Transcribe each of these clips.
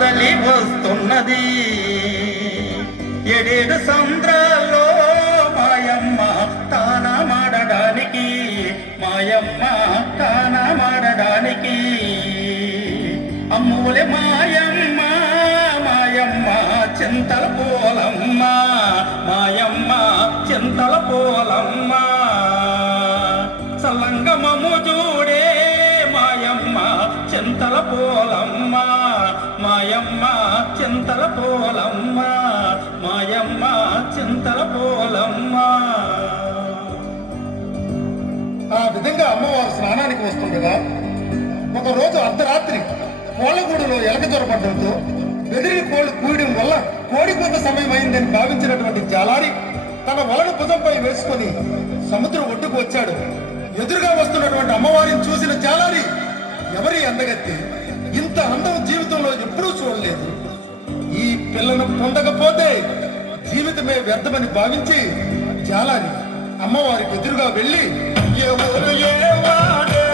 కదలి వస్తున్నది. ఏడేడు సంద్రాల్లో మాయమ్మ తానమాడడానికి, మాయమ్మ తానమాడడానికి. అమ్మూలే మాయమ్మ మాయమ్మ చింతల పోలమ్మ, మాయమ్మ చింతల పోలమ్మ. సల్లంగమము చూడే మాయమ్మ చింతల పోలమ్మ, మాయమ్మ చింతల పోలమ్మ, మాయమ్మ చింతల పోలమ్మ. ఆ విధంగా అమ్మవారు స్నానానికి వస్తుండగా ఒకరోజు అర్ధరాత్రి కోళ్ళగూడులో ఎలక జ్వరపడడంతో బెదిరిని కోళ్లు కూయడం వల్ల కోడి కొంత సమయం అయిందని భావించినటువంటి జాలారి తన వలను భుజంపై వేసుకొని సముద్రం ఒడ్డుకు వచ్చాడు. ఎదురుగా వస్తున్నటువంటి అమ్మవారిని చూసిన జాలారి, ఎవరి అందగత్తి, ఇంత అందం జీవితంలో ఎప్పుడూ చూడలేదు, ఈ పిల్లను పొందకపోతే జీవితమే వ్యర్థమని భావించి జాలారి అమ్మవారికి ఎదురుగా వెళ్ళి, ఎవరు ఏవాడే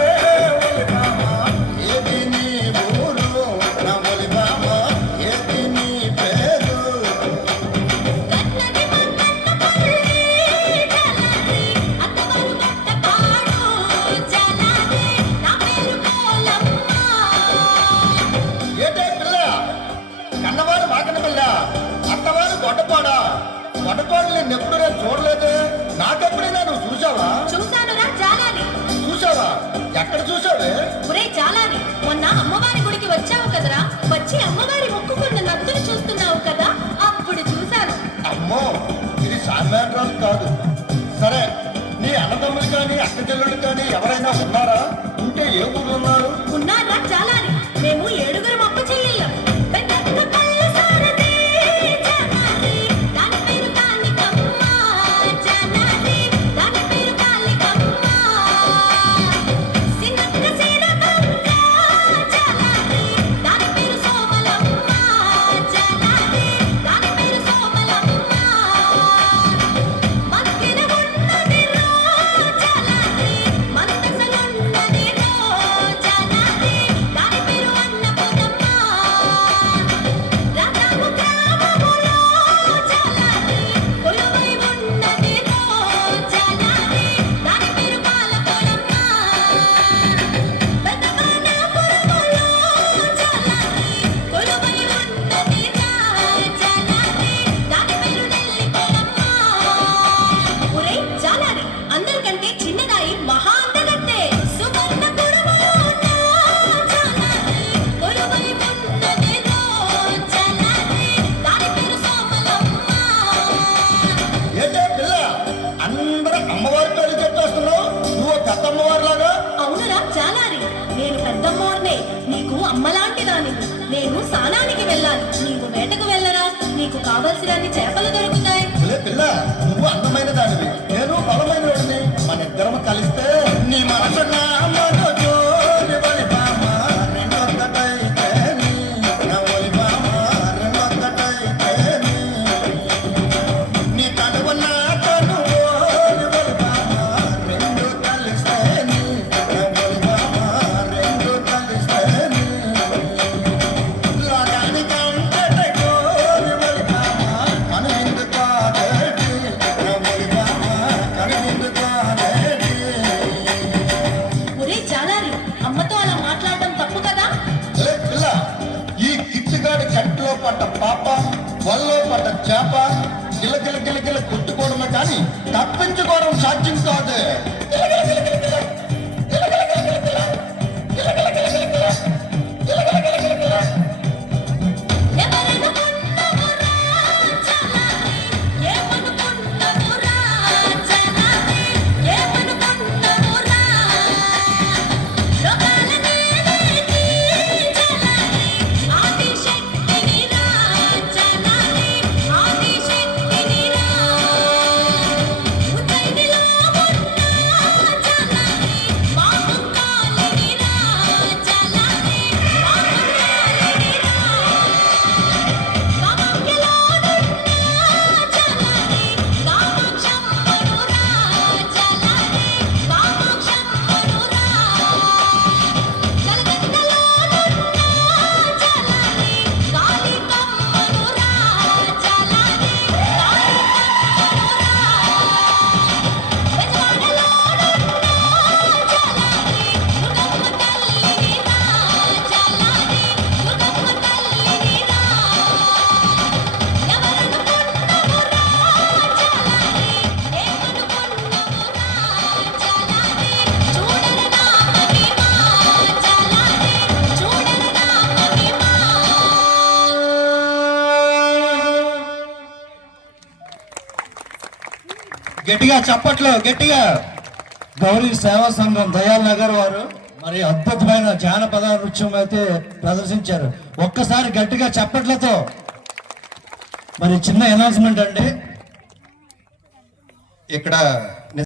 ఎప్పుడు నేను చూడలేదు, నాకెప్పుడైనా నువ్వు చూసావా? చూశానురా జాలాని. చూసావా? ఎక్కడ చూసావే? ఒరే జాలాని, మొన్న అమ్మవారి గుడికి వచ్చావు కదరా, వచ్చి అమ్మవారి మొక్కుకున్న నత్తులు చూస్తున్నావు కదా, అప్పుడు చూశాను. అమ్మో, ఇది సామాన్యం కాదు. సరే, నీ అన్నదమ్ములు కానీ అక్క చెల్లెళ్ళు కానీ ఎవరైనా ఉన్నారా? ఉంటే ఏ ఊరు ఉన్నారు? ఉన్నారా జాలాని, మేము 7 అక్క చెల్లెళ్ళం. అమ్మలాంటి దాని, నేను స్నానానికి వెళ్ళాలి, నీవు వేటకు వెళ్ళరా, నీకు కావలసినన్ని చేపలు దొరుకుతాయి. పిల్ల, నువ్వు అందమైన దానివి, నేను బలమైన వాడిని, మన ఇద్దరం కలిస్తే నీ మనసు వల్లో పడ్డ చేప గిలగిల గిలగిల కొట్టుకోవడమే కానీ తప్పించుకోవడం సాధ్యం కాదు. గట్టిగా చప్పట్లు గట్టిగా. గౌరీ సేవా సంఘం దయాల్ నగర్ వారు మరి అద్భుతమైన జానపద నృత్యం అయితే ప్రదర్శించారు. ఒక్కసారి గట్టిగా చప్పట్లతో. మరి చిన్న అనౌన్స్మెంట్ అండి, ఇక్కడ